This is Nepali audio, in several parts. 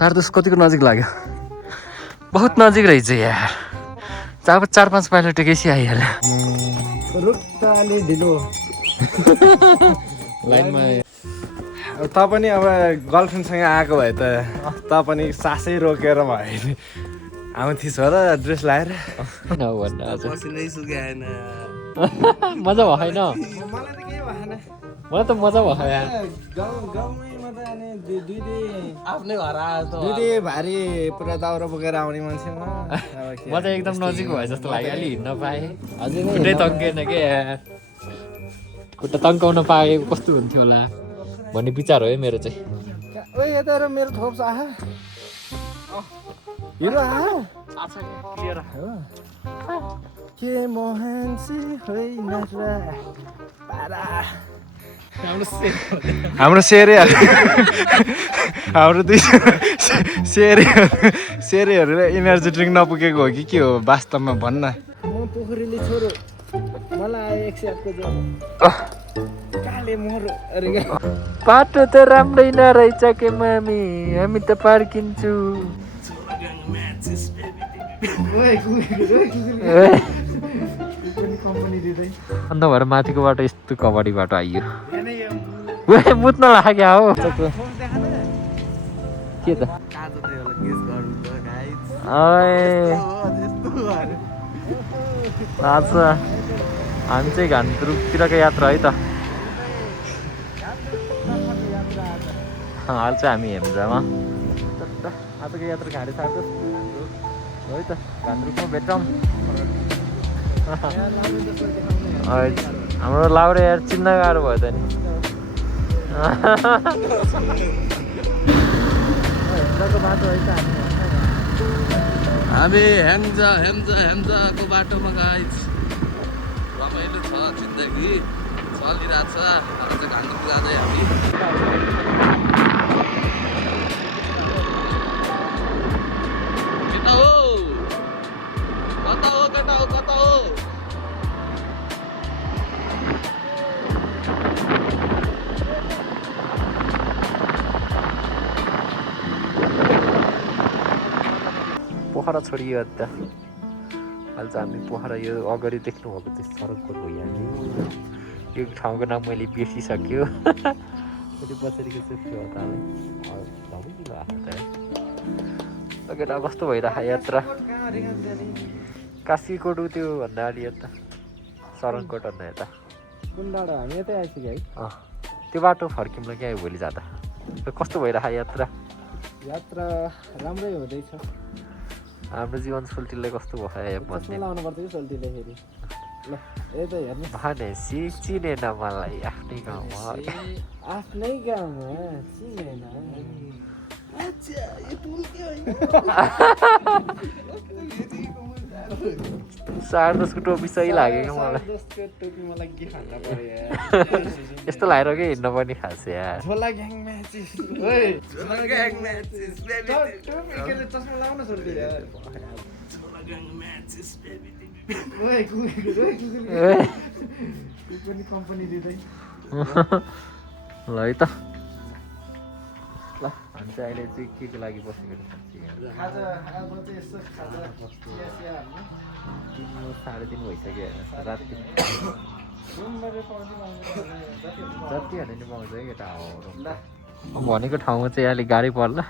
सारदस कतिको नजिक लाग्यो बहुत नजिक रहेछ यार अब 4-5 पाइला टेकेसी आइहाल्यो रुक्ताले ढिलो लाइनमा त पनि अब गर्लफ्रेन्डसँग आएको भए त पनि सासै रोकेर भयो नि आउँथिस् हो र ड्रेस लाएर नभन्न आज पसिनै सुकाएन मजा भएन मलाई त केही भएन मलाई त मजा भयो यार गाउँमै त अनि दुई आफ्नै घर आयो दुई भारी पुरा दाउरा बोकेर आउने मान्छे म त एकदम नजिक भयो जस्तो लाग्यो अलि हिँड्न पाएँ हजुर खुट्टै तन्केन के यार खुट्टा तन्काउन पाए कस्तो हुन्थ्यो होला भन्ने विचार हो है मेरो चाहिँ ओए यता हेर मेरो थोप्स आहा हिरो आहा क्लियर के मोहनसी होइन र पारा हाम्रो सेरे हाम्रो दुई सेरेहरूले इनर्जी ड्रिङ्क नपुगेको हो कि के हो वास्तवमा भन्न म पोखरीले छोरो मलाई आयो 100 को काले मोर अरे बाटो त राम्रै नरहेछ के मामी हामी त पार्किन्छु अन्त भएर माथिको बाटो यस्तो कबड्डी बाटो आइयो मुत्न लाग्यो हो के त आज हामी चाहिँ घान्द्रुकतिरको यात्रा है त हाल चाहिँ हामी हेम्जामा आजको यात्रा घाँडे सार्छ हो है त घान्द्रुकमा भेटौँ हाम्रो लाउरे यार चिन्न गाह्रो भयो त नि बाटो है त हामी हेम्जाको बाटोमा गाइज रमाइलो छ जिन्दगी चलिरहेछ आज घान्द्रुक जाँदै हामी कता हो पोखरा छोडियो अन्त अहिले चाहिँ हामी पोखरा यो अगाडि देख्नुभएको चाहिँ सडकको हो यहाँ यो ठाउँको नाम मैले बिर्सिसक्यो फेरि पछाडिको चाहिँ केटा कस्तो भइरहेको यात्रा काशीकोट त्यो भन्दा अलि यता सरङकोट भन्दा यता कुन डाँडा हामी यतै आइसक्यो है त्यो बाटो फर्किउँला क्या भोलि जाँदा कस्तो भइरहेको यात्रा यात्रा राम्रै हुँदैछ हाम्रो जीवन सोल्टीलाई कस्तो भयो भन्ने लाउनुपर्छ कि सोल्टीले फेरि ल यता हेर्नु भनेपछि चिनेन मलाई आफ्नै गाउँमा आफ्नै गाउँमा चिनेन सारदसको टोपी सही लाग्यो क्या मलाई यस्तो लगाएर के हिँड्न पनि खास यार ल है त ल हामी चाहिँ अहिले चाहिँ के को लागि बसेको 3:30 भइसक्यो राति जति हाल्यो नि पाउँछ है केटा हो भनेको ठाउँमा चाहिँ अलिक गाडी पर्ला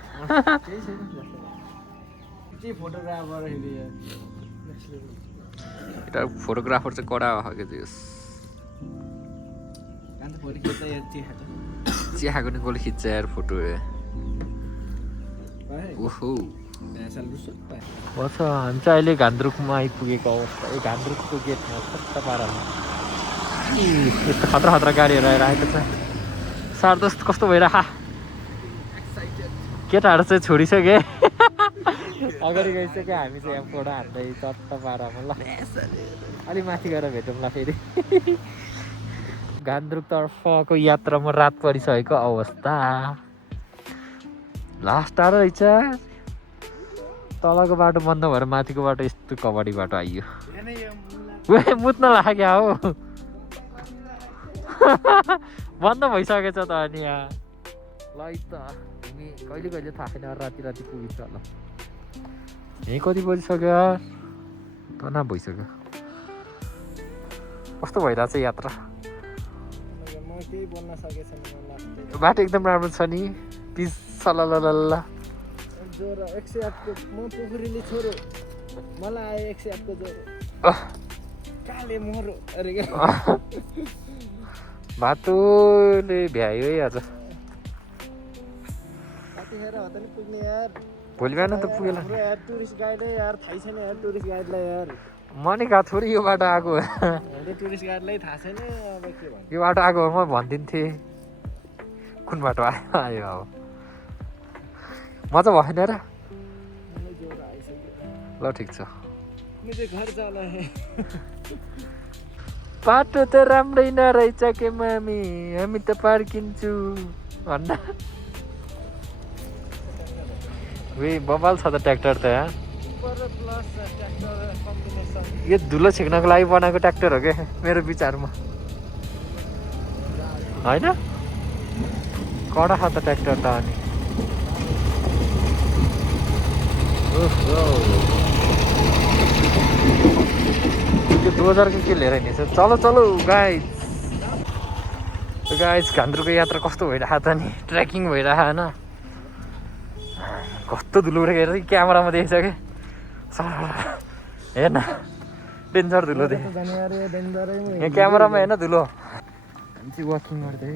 केटा फोटोग्राफर चाहिँ कडा भएको चाहिँ चिया खाएको नि कसले खिच्छ यार फोटो ओहो बस हामी चाहिँ अहिले घान्द्रुकमा आइपुगेको अवस्था घान्द्रुकको गेटमा खतरा पारामा यस्तो खतरा खतरा गाडीहरू आएर आएको छ सारदस कस्तो भइरह केटाहरू चाहिँ छोडिसक्यो अगाडि गइसक्यो हामी चाहिँ यहाँ फोटो हान्दै चट्ट पारामा ल अलि माथि गएर भेटौँला फेरि घान्द्रुकतर्फको यात्रामा रात परिसकेको अवस्था लास्ट टाढो रहेछ तलको बाटो बन्द भएर माथिको बाटो यस्तो कबड्डी बाटो आइयो मुत्न लाग्यो हो बन्द भइसकेछ त अनि यहाँ ल त हामी कहिले कहिले थाहा छैन राति राति पुगिन्छ होला यहीँ कति बजिसक्यो यार तनाव भइसक्यो कस्तो भइरहेछ यात्रा म केही बोल्न सकेको छैन बाटो एकदम राम्रो छ नि पिच सलललल्ल ज्वरो 108 को म पोखरीले छोरो मलाई आयो 108 को ज्वरो काले मोरो अरे के बाटोले भ्यायो है आज कतिखेर हो त नि पुग्ने यार भोलि बिहान त पुगेला हाम्रो यार टुरिस्ट गाइड यार थाहै छैन यार टुरिस्ट गाइडलाई यार म नि गएको थोरै यो बाटो आएको हाम्रो टुरिस्ट गाइडलाई थाहा छैन अब के भन्नु यो बाटो आएको म भनिदिन्थेँ कुन बाटो आयो आयो अब मजा भएन र मलाई ज्वरो आइसक्यो ल ठिक छ मुझे घर जाना है बाटो त राम्रै नरहेछ के मामी हामी त पार्किन्छु भन्दा वे बबाल छ त ट्र्याक्टर त यहाँ सुपर प्लस ट्र्याक्टर कम्बिनेसन यो धुलो छिक्नको लागि बनाएको ट्र्याक्टर हो क्या मेरो विचारमा होइन कडा छ त ट्र्याक्टर त अनि त्यो डोजरको के लिएर हिँडेछ चलो चलो गाइज घान्द्रुको यात्रा कस्तो भइरहेको त नि ट्रेकिङ भइरहेको होइन कस्तो धुलो उठेको हेर क्यामेरामा देखेछ कि हेर्न डेन्जर धुलो देखेँ यहाँ क्यामेरामा हेर्न धुलो हामी चाहिँ वाकिङ गर्दै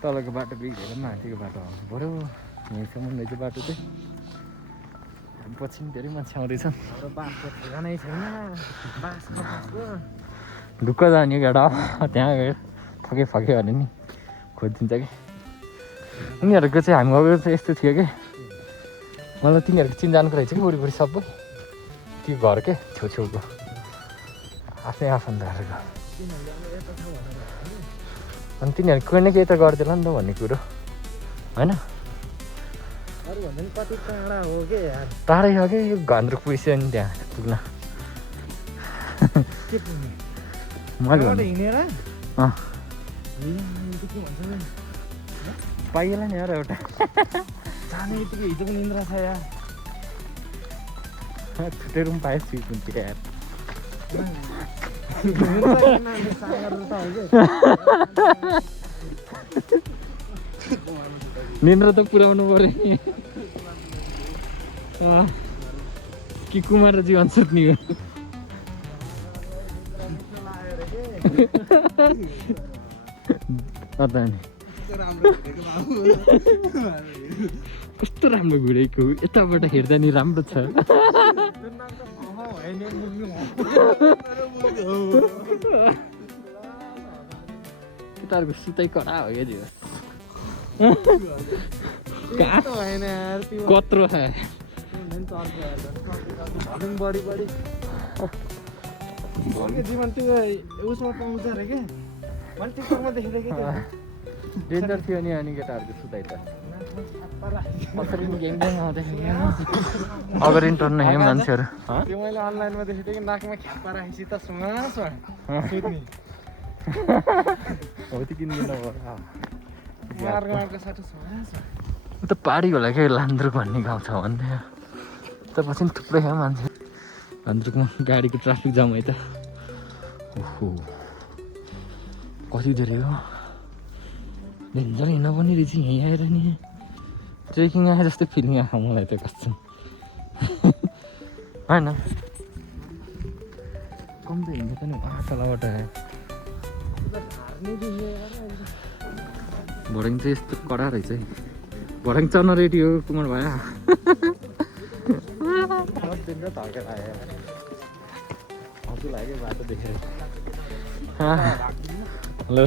तलको बाटो बिग्रेर माथिको बाटो आउनु पऱ्यो यहीँसम्म रहेछ बाटो चाहिँ पछि धेरै मान्छे आउँदैछ ढुक्क जाने केटा त्यहाँ गएर फके फक्यो भने नि खोजिदिन्छ कि उनीहरूको चाहिँ हामी गएको चाहिँ यस्तो थियो कि मलाई तिनीहरूको चिनजानको रहेछ कि वरिपरि सबै त्यो घर के छेउछेउको आफ्नै आफन्तहरूको अनि तिनीहरू कोही न केही त गरिदिएला नि त भन्ने कुरो होइन कति टाढा हो के यार टाढै छ कि यो घान्द्रुक पुगिसक्यो नि त्यहाँ पुग्न के पुग्ने मैले हिँडेर पाइएला नि यार एउटा जाने बित्तिकै हिजो पनि निन्द्रा छ यार छुट्टै रुम पाएँ स्विच हुन्थ्यो यार निन्द्रा त पुऱ्याउनु पऱ्यो नि कि कुमार र जीवन सुत्ने हो कस्तो राम्रो घुरेको यताबाट हेर्दा नि राम्रो छ केटाहरूको सुताइ कडा हो क्या दिवस कत्रो छ जीवन त्यो उसमा पाउँछ अरे के मैले टिकटकमा देखेको कि डेन्जर थियो नि अनि केटाहरूको सुताइ त कसरी नि गेम गेम आउँदाखेरि अगाडि नि टर्न हेम मान्छेहरू त्यो मैले अनलाइनमा देखेको थिएँ कि नाकमा ख्यापा राखेपछि त सुँगास सुत्ने हो त्यो किन्दिनँ मार्गमाको साटो सुँगास त पारी होला क्या लान्द्रुक भन्ने गाउँ छ भन्दै त पछि नि थुप्रै छ मान्छे लान्द्रुकमा गाडीको ट्राफिक जाम है त ओहो कति धेरै हो डेन्जर हिँड्न पनि रहेछ यहीँ आएर नि ट्रेकिङ आए जस्तै फिलिङ आएको मलाई त कस्तो होइन कम त हिँड्छ त नि तलबाट भर्याङ चाहिँ यस्तो कडा रहेछ है भर्याङ चढ्न रेडी हो कुमार भाइ हजुर लाग्यो बाटो देखेर ल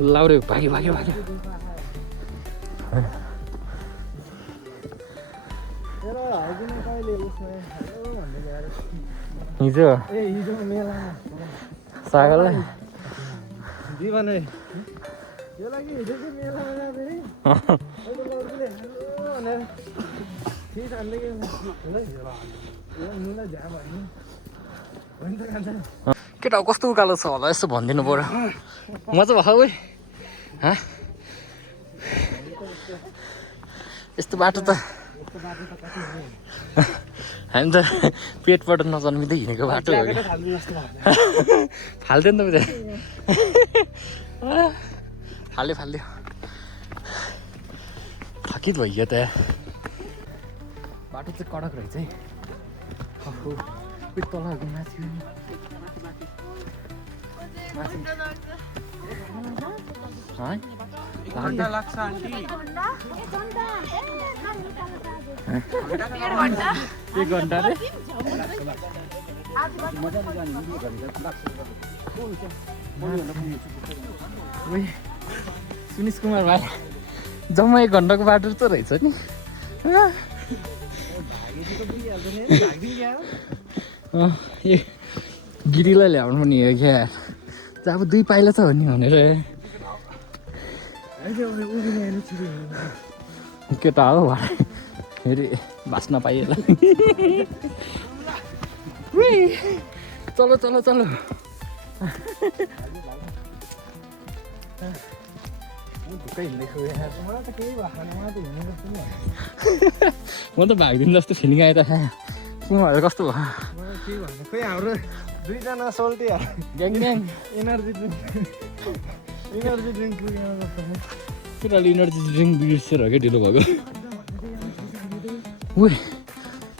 लाउरे भाग्यो भाग्यो भाग्यो हिजो सागरलाई जीवनै यो लागि हिजो चाहिँ मेलामा जाँदै भनेर ठिक हान्दै केटा कस्तो उकालो छ होला यसो भनिदिनु पऱ्यो मजा भयो है यस्तो बाटो त हामी त पेटबाट नजन्मिँदै हिँडेको बाटो हो क्या फाल्थ्यो नि त बुझ्यो फाल्यो थकित भइयो त बाटो चाहिँ कडक रहेछ है तलहरूको माथि लाग्छ आन्टी एक घन्टा रे सुनिस कुमार भाइ जम्मा 1 घन्टाको बाटो त रहेछ नि गिरीलाई ल्याउनु पनि हो क्या अब 2 पाइला छ भन्ने भनेर केटा हो भाइ फेरि बाँच्न पाइएला चलो म त भाग्दिनु जस्तो फिलिङ आयो त तिमीहरू कस्तो भयो खोइ हाम्रो 2 जना सोल्टी ग्याङ एनर्जी ड्रिङ्क पुरा इनर्जी ड्रिङ्क बिर्सेर हो क्या ढिलो भएको उही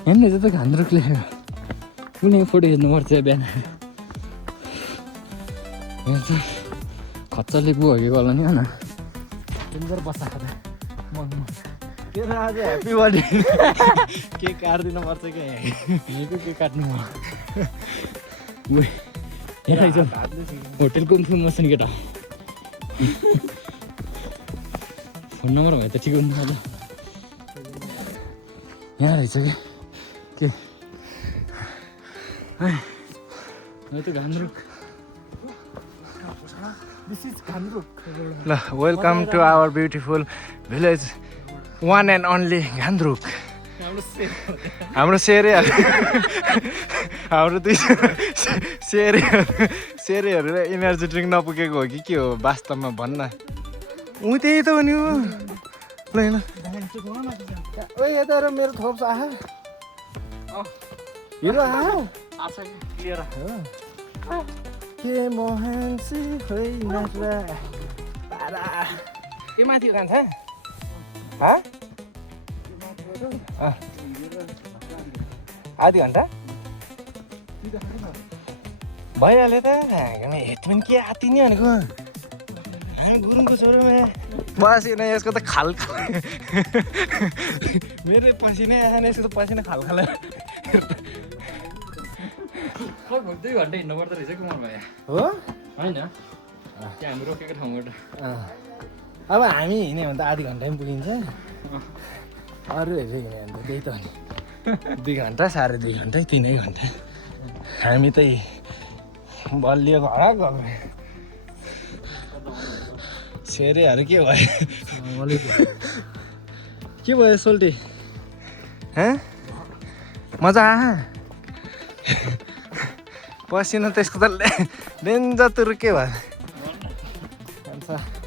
हेर्नु चाहिँ त घान्द्रुकले कुनै फोटो हेर्नुपर्छ बिहान खच्चरले गयो कि गल नि होइन डेन्जर बस्दा खाँदा के आज ह्याप्पी बर्थडे केक काट्दिनु पर्छ क्या यहीँको केक काट्नु म यहाँ रहेछ होटेलको इन्फर्मेसन केटा फोन नम्बर भयो त ठिक हुन्छ ल यहाँ रहेछ के त घान्द्रुक ल welcome to our beautiful village one and only Ghandruk हाम्रो सेरेहरू हाम्रो 2 सेरेहरूले इनर्जी ड्रिङ्क नपुगेको हो कि के हो वास्तवमा भन्न त्यही त हो नि हो ल यता मेरो थोप्स आयो हिरो आयो के मोहनसी होइन के माथि खान्छ आधी घन्टा भइहाल्यो त हेत पनि के आति नि भनेको हामी गुरुङको छोरोमा पसिना यसको त खाल मेरो पसिनै आएन यसको त पसिना खाल 2 घन्टा हिँड्नु पर्दो रहेछ कुमार भाइ हो होइन त्यहाँ हामी रोकेको ठाउँबाट अब हामी हिँड्यो भने त आधी घन्टा पनि पुगिन्छ अरूहरू हिँड्यो भने त त्यही त हो नि 2 घन्टा 2.5 घन्टा 3 घन्टा हामी त बलियो घर गएको सेरेहरू के भयो के भयो सोल्टी मजा आयो पसिना त्यसको त डेन्जर तुरु के भयो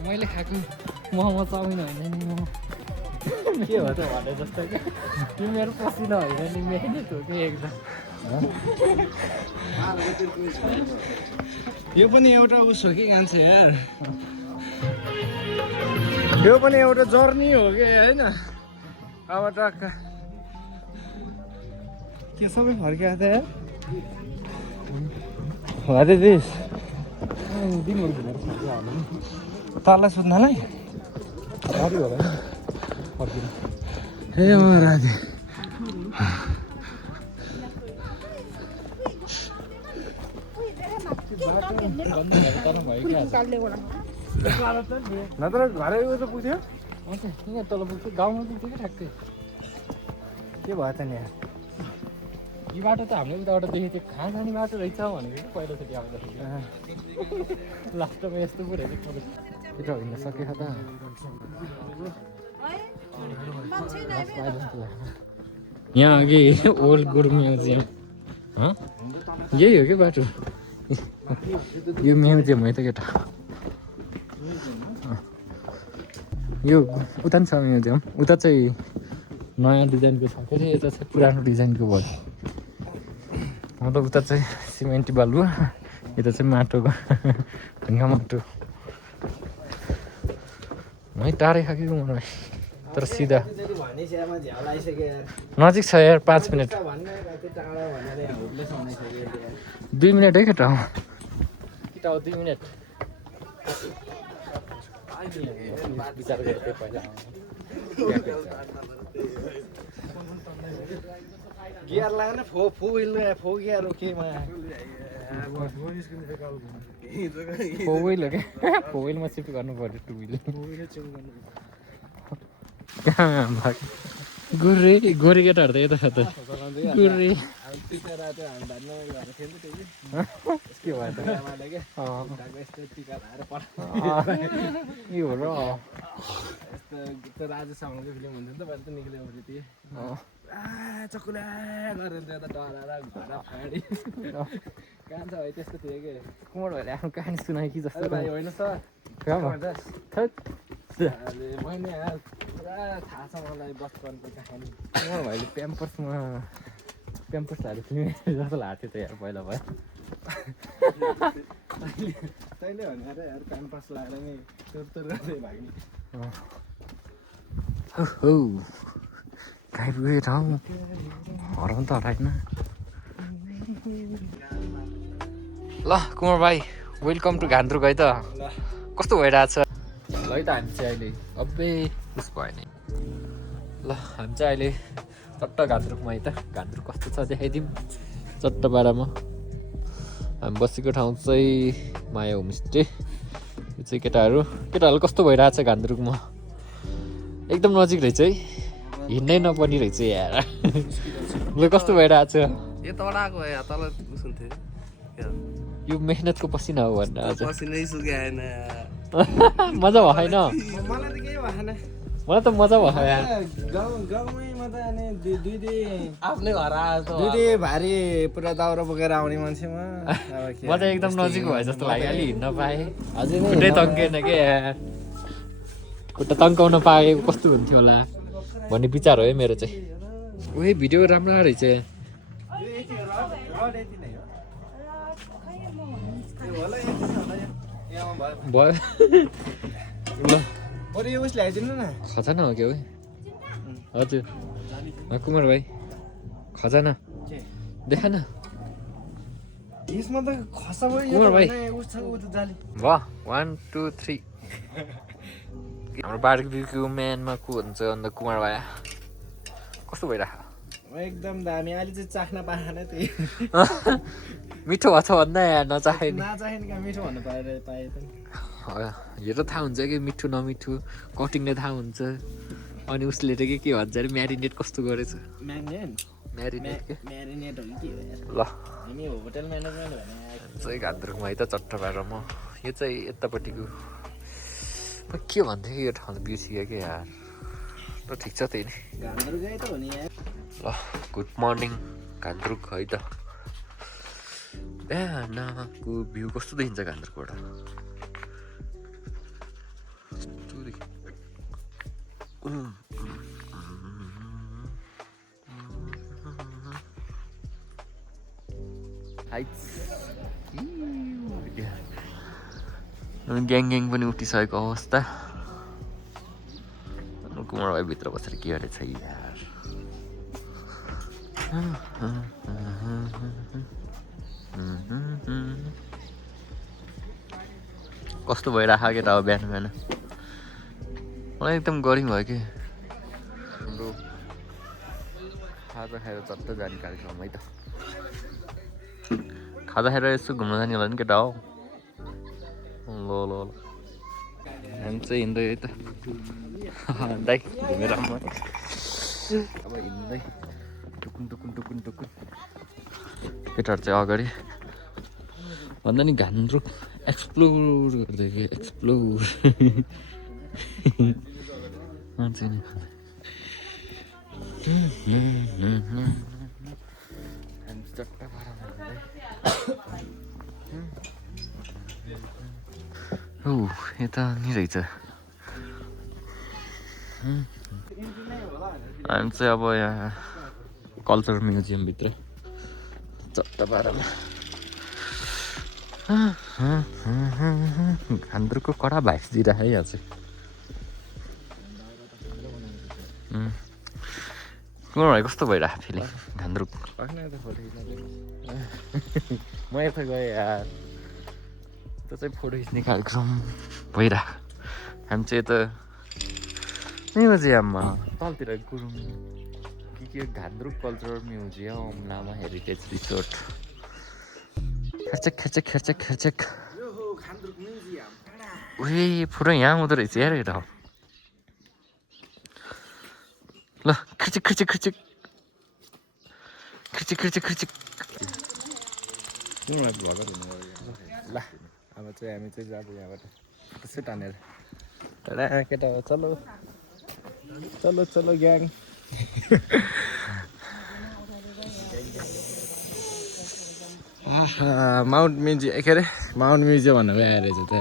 मैले खाएको मोमो चाउमिन होइन नि म के भयो त भने जस्तो क्या त्यो मेरो पसिना होइन नि मेहनत हो कि एकदम यो पनि एउटा उस हो कि गान्छ यार यो पनि एउटा जर्नी हो कि होइन अब टक्क के सबै फर्किएको थियो यार अरे दिस तल सुत्नलाई ए राधे नत्र घरै त पुग्थ्यो यहाँ तल पुग्थ्यो गाउँमा पुग्थ्यो कि ठ्याक्कै के भयो त नि यो बाटो त हामीले उताबाट देखेको थियो कहाँ जाने बाटो रहेछ भनेको कि पहिलोचोटि आउँदाखेरि लास्टमा यस्तो पो रहेछ छिटो हिँड्न सकेको त यहाँ अघि ओल्ड गुरु म्युजियम यही हो कि बाटो यो म्युजियम है त केटा यो उता पनि छ म्युजियम उता चाहिँ नयाँ डिजाइनको छ के अरे, यता चाहिँ पुरानो डिजाइनको भयो। मतलब उता चाहिँ सिमेन्टी बालुवा, यता चाहिँ माटोको ढुङ्गा माटो। है टाढै खाएको कुमार भाइ, तर सिधा नजिक छ यार। 5 मिनट 2 मिनट है केटा हो, 2 मिनट विचार गरेको पहिला गियर लगाएन फो गियर हो केमा फोर व्हिल हो क्या, फोर व्हिलमा सिफ्ट गर्नु पर्यो 2 व्हिल। गोरे गोरे केटाहरू त यता छ त गोरे के भयो त के हो र यस्तो राजा साउन्डको फिल्म हुन्थ्यो नि त पहिला त निक्ल्यो भने त्यो चकुला गरेर त्यो त डराएर घुँडा फाडी कहाँ छ भाइ त्यस्तो थियो कि कुमार भाइले आफ्नो कहानी सुनायो कि जस्तो भाइ होइन त मैले पुरा थाहा छ मलाई बचपनको कहानी। कुमार भाइले प्याम्पर्समा प्याम्पर्स हालेको थियो जस्तो लाग्थ्यो त यार पहिला भाइ। तैँले भनेर यार क्याम्पस लगाएर नि तुर गर्दै भाग्ने। हो गाई पुगेको ठाउँ हराउनु त हराएन। ल कुमार भाइ वेलकम टु घान्द्रुक है त। कस्तो भइरहेछ ल है त हामी चाहिँ अहिले अब्बे उस भयो नि। ल हामी चाहिँ अहिले चट्ट घान्द्रुकमा है त। घान्द्रुक कस्तो छ देखाइदिउँ। चट्टपाडामा हामी बसेको ठाउँ चाहिँ माया होमस्टे। यो चाहिँ केटाहरूले कस्तो भइरहेछ घान्द्रुकमा, एकदम नजिक रहेछ है, हिँड्नै नपर्ने रहेछ यार। ल कस्तो भइरहेछ यताबाट आएको तल सुन्थ्यो यो मेहनतको पसिना हो भनेर आज पसिनै सुकाएन। मजा भएन, मलाई त केही भएन। मलाई त मजा भयो यार। गाउँमै त अनि दुई आफ्नै घर आएको भारी पुरा दाउरा बोकेर आउने मान्छेमा म त एकदम नजिक भयो जस्तो लाग्यो। अलि हिँड्न पाएँ, खुट्टै तन्केन के यार। खुट्टा तन्काउन पाए कस्तो हुन्थ्यो होला भन्ने विचार हो है मेरो चाहिँ। उही भिडियो राम्रो रहेछ भयो। ल अरे उस ल्याइदिनु न खजाना हो क्या हो। हजुर कुमार भाइ खजाना देखा न यसमा त खसा भयो। कुमार भाइ वाह 1 2 3 हाम्रो बार्बिक्यू म्यानमा को हुन्छ अन्त कुमार भाइ कस्तो भइरहेको एकदम दामी। अहिले चाहिँ चाख्न पाएन त्यही मिठो भएको छ भन्दा यार नचाहे नि कहाँ मिठो भन्नु पाए पनि हेरेर थाहा हुन्छ कि मिठो नमिठो कटिङले थाहा हुन्छ। अनि उसले चाहिँ के भन्छ अरे म्यारिनेट कस्तो गरेछ म्यारिनेट म्यारिनेट हो कि के हो ल हामी होटल म्यानेजमेन्ट भने चाहिँ घान्द्रुकमा है त चट्टपाडामा। यो चाहिँ यतापट्टिको के भन्थ्यो कि यो ठाउँ बिर्सियो कि यार, त ठिक छ त्यही नै घान्द्रुकै त हो नि यार। ल गुड मर्निङ घान्द्रुक है त। बिहानको भ्यू कस्तो देखिन्छ घान्द्रुकबाट। ग्याङ पनि उठिसकेको अवस्था। कुमार भाइ भित्र बसेर के गरेछ यार। कस्तो भइरहेको केटा हो बिहान बिहान। मलाई एकदम गरिङ भयो कि हाम्रो खाजा खाएर चट्ट जाने कार्यक्रम है त। खाजा खाएर यसो घुम्न जाने होला नि केटा हो। ल ल ल हामी चाहिँ हिँड्दै है त दाइ घुमेर अब हिँड्दै टुकुन टुकुन टुकुन टुकुन। केटाहरू चाहिँ अगाडि भन्दा नि घान्द्रुक एक्सप्लोर गर्दै कि एक्सप्लोर मान्छे नि हो यता नि रहेछ। हामी चाहिँ अब यहाँ कल्चरल म्युजियमभित्र चट्ट पारामा घान्द्रुकको कडा भाइस दिइराखेँ है यहाँ चाहिँ भाइ कस्तो भइरहेको फिलिङ घान्द्रुक म यता गएँ यार त्यो चाहिँ फोटो खिच्ने कार्यक्रम भइरहेको हामी चाहिँ यता म्युजियममा तलतिर गुरुङ के घान्द्रुक कल्चरल म्युजियम लामा हेरिटेज रिसोर्ट खर्चक उही पुरा यहाँ हुँदो रहेछ यार यो त ल खिर्चिक ल अब चाहिँ हामी चाहिँ जाँदै यहाँबाट त्यसै तानेर केटा चलो ग्याङ माउन्ट म्युजियम भन्नु आएर रहेछ त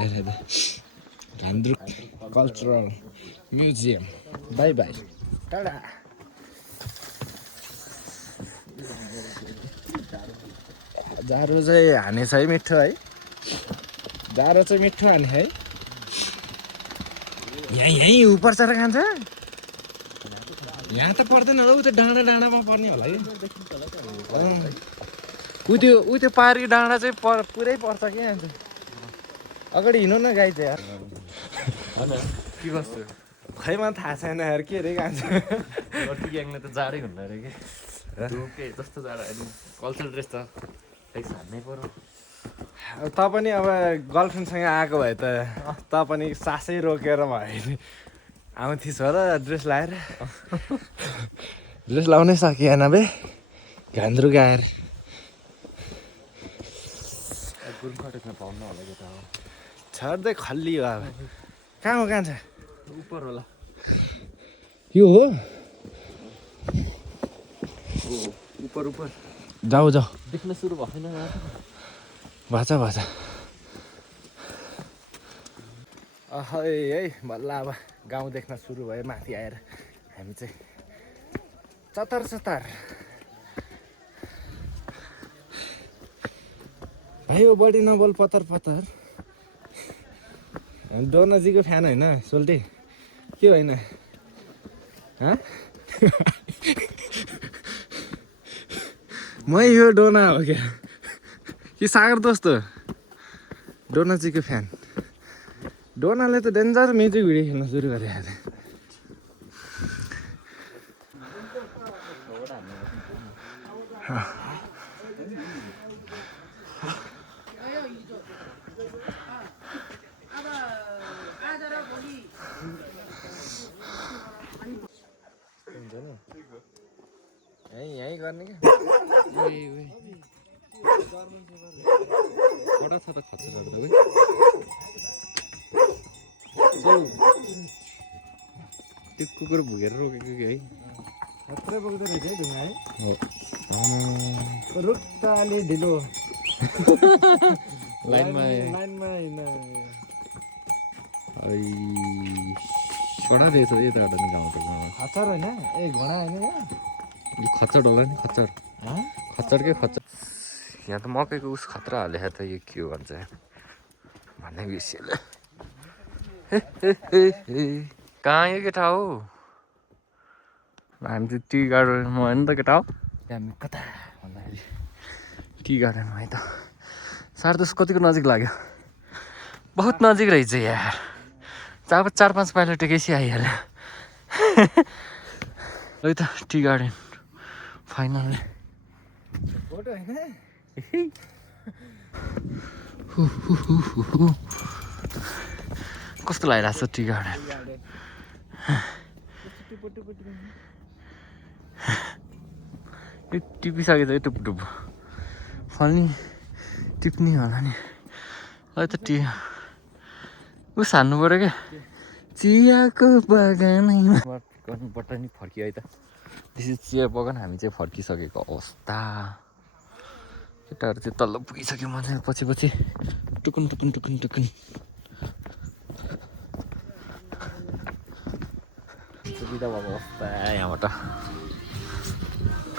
घान्द्रुक कल्चरल म्युजियम बाई टाढा जाडो चाहिँ हानेछ है मिठो है जाडो चाहिँ मिठो हाने है यहीँ उपर चढेर खान्छ यहाँ त पर्दैन होला उ त्यो डाँडामा पर्ने होला कि उ त्यो पारी डाँडा चाहिँ पुरै पर्छ कि यहाँ चाहिँ अगाडि हिँड्नु न गाई चाहिँ यार के कस्तो खै मलाई थाहा छैन यार के अरे खान्छ ग्याङले त जाडै हुन्न अरे कि जस्तो जाडो अहिले कल्चरल ड्रेस त हान्नै पर्यो त पनि अब गर्लफ्रेन्डसँग आएको भए त त पनि सासै रोकेर भयो आउँथिस् होला ड्रेस लाएर ड्रेस लाउनै सकिएन बे घान्द्रुक आएर पाउनु होला कि त छर्दै खल्ली हो अब कहाँ छ उपर होला यो हो उपर जाऊ देख्न सुरु भएन भाषा है बल्ल अब गाउँ देख्न सुरु भयो माथि आएर हामी चाहिँ चतार भाइ हो बढी नबोल पतर डोनाजीको फ्यान होइन सोल्टे के होइन मै यो डोना हो क्या कि सागर दोस्तो डोनाजीको फ्यान डोनाले त डेन्जर म्युजिक भिडियो खेल्न सुरु गरेको थियो यहीँ गर्ने क्या कडा छ त खच्चर त्यो कुकुर भुकेर रोकेको कि है खत्रै बोक्दो रहेछ है ढुङ्गा है हो रुख त अलि ढिलो लाइनमा कडा रहेछ यताबाट नि गाउँ खच्चर होइन ए घोडा होइन यो खच्चर होला नि खच्चर यहाँ त मकैको उस खतरा हाले त यो के हो भन्छ भन्ने बिर्सिएले कहाँ यो केटा हो हामी चाहिँ टी गार्डनमा होइन त केटा हो हामी कता भन्दाखेरि टी गार्डनमा है त साढे 10 कतिको नजिक लाग्यो बहुत नजिक रहेछ यार अब 4-5 पाइलो टेकेसी आइहाल्यो है त टी गार्डन फाइनल फोटो होइन कस्तो लागिरहेको छ टी गार्डन यो टिपिसकेछ है टुप फल्ने टिप्ने होला नि है त टी उस हान्नु पऱ्यो क्या चियाको बगानैमा बट्टा नि फर्कियो है त त्यसै चिया बगान हामी चाहिँ फर्किसकेको अवस्था केटाहरू चाहिँ तल्लो पुगिसक्यो मान्छे पछि टुकुन बिदा भएको अवस्था यहाँबाट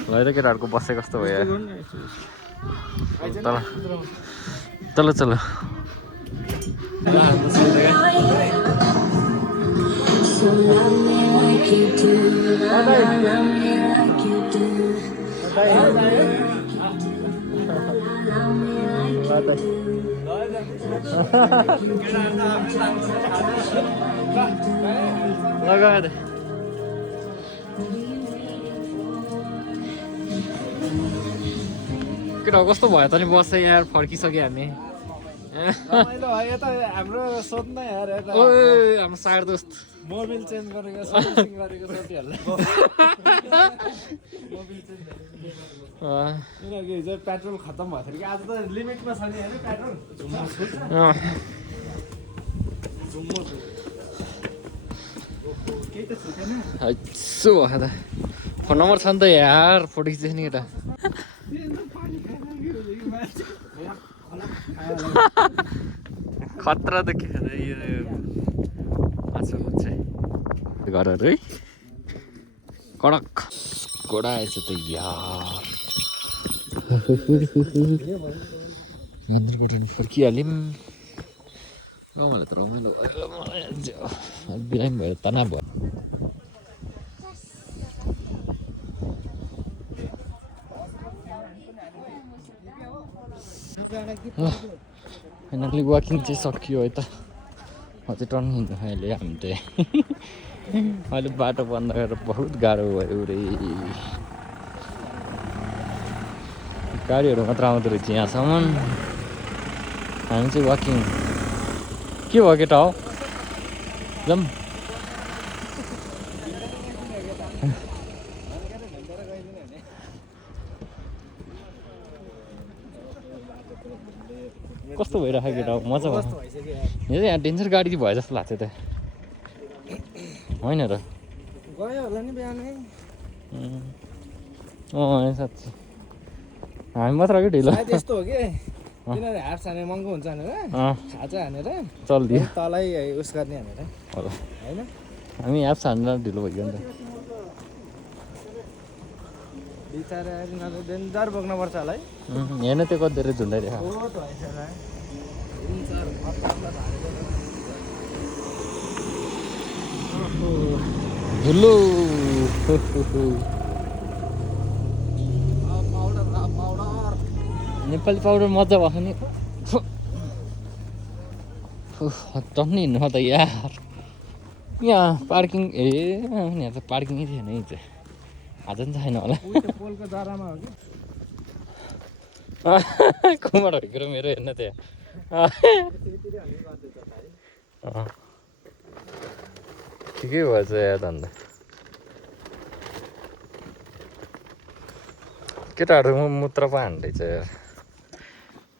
ल त केटाहरूको बसे कस्तो भयो तल तल चल लगा दे केटा कस्तो भयो त नि बस यहाँ फर्किसक्यो हामी हाम्रो सोध्न यार ओए हाम्रो सार दोस्त मोबिल चेन्ज गरेको सर्भिसिङ गरेको साथीहरूलाई मोबिल चेन्ज किनकि हिजो पेट्रोल खत्तम भएको थियो कि आज त लिमिटमा छ नि होइन पेट्रोल केही त छुटेन यसो भयो त फोन नम्बर छ नि त यार फोटो खिच्दैछ नि केटा खतरा त के यो माछाको चाहिँ घरहरू है कडक घोडा आएछ त यार मन्दिरबाट फर्किहाल्यौँ मलाई त रमाइलो भयो मलाई बिरामी भयो तनाव भयो फाइनली वाकिङ चाहिँ सकियो है त अझै टर्न हिँड्नु अहिले हामी त अहिले बाटो बन्द गरेर बहुत गाह्रो भयो रे गाडीहरू मात्र आउँदो रहेछ यहाँसम्म हामी चाहिँ वाकिङ के भयो केटा हो जाऊँ कस्तो भइरहेको केटा हो मजा भयो यो चाहिँ यहाँ डेन्जर गाडी भयो जस्तो लाग्छ त होइन र गयो होला नि बिहानै साँच्ची हामी मात्र कि ढिलो त्यस्तो हो कि किनभने हाट हानेर महँगो हुन्छ भनेर खाजा हानेर चलिदियो तलै उस गर्ने भनेर होला होइन हामी हाफ हानेर ढिलो भइगयो नि त बिचारा यिनीहरू डेन्जर बोक्नुपर्छ होला है हेर्न त्यो कति धेरै झुन्डाइरहेको झुल्लो नेपाली पाउडर मजा भएको नि टन्नै हिँड्नु त यार यहाँ पार्किङ यहाँ त पार्किङै थिएन है चाहिँ आज पनि छैन होला पोलको जरामा हो कि कोबाट होइन मेरो हेर्न त्यहाँ ठिकै भएछ याद अन्त केटाहरू मूत्र पो हान्दैछ यार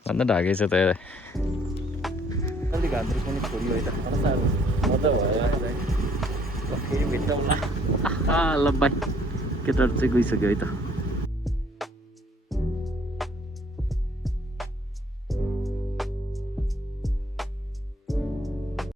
अन्त ढाकेछ त यार अलिक घान्द्री पनि खोल्यो है त मजा भयो फेरि भेट्टौँला ल बाई केटाहरू चाहिँ गइसक्यो है त